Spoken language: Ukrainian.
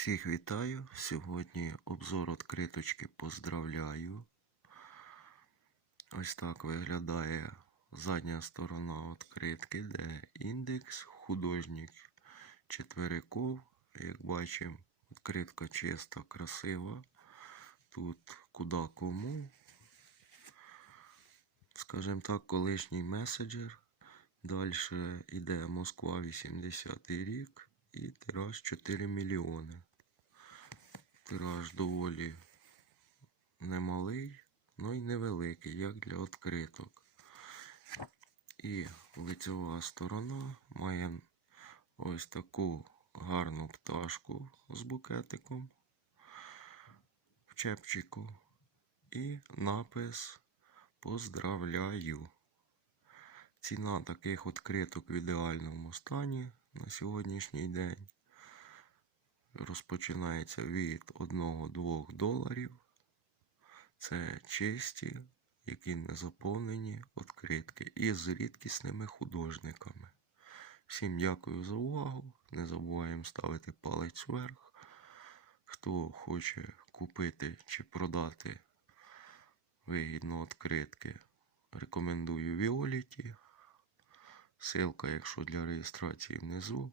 Всіх вітаю. Сьогодні обзор відкриточки поздравляю. Ось так виглядає задня сторона відкритки, де індекс, художник четвериков. Як бачимо, відкритка чиста, красива. Тут куди кому. Скажімо так, колишній меседжер. Далі йде Москва 80 рік і тираж 4 мільйони. Тираж доволі немалий, ну і невеликий, як для відкриток. І лицева сторона має ось таку гарну пташку з букетиком в чепчику і напис Поздравляю. Ціна таких відкриток в ідеальному стані на сьогоднішній день розпочинається від 1-2 доларів. Це чисті, які не заповнені відкритки і з рідкісними художниками. Всім дякую за увагу. Не забуваємо ставити палець вверх. Хто хоче купити чи продати вигідно відкритки, рекомендую Віоліті. Ссылка, якщо для реєстрації внизу.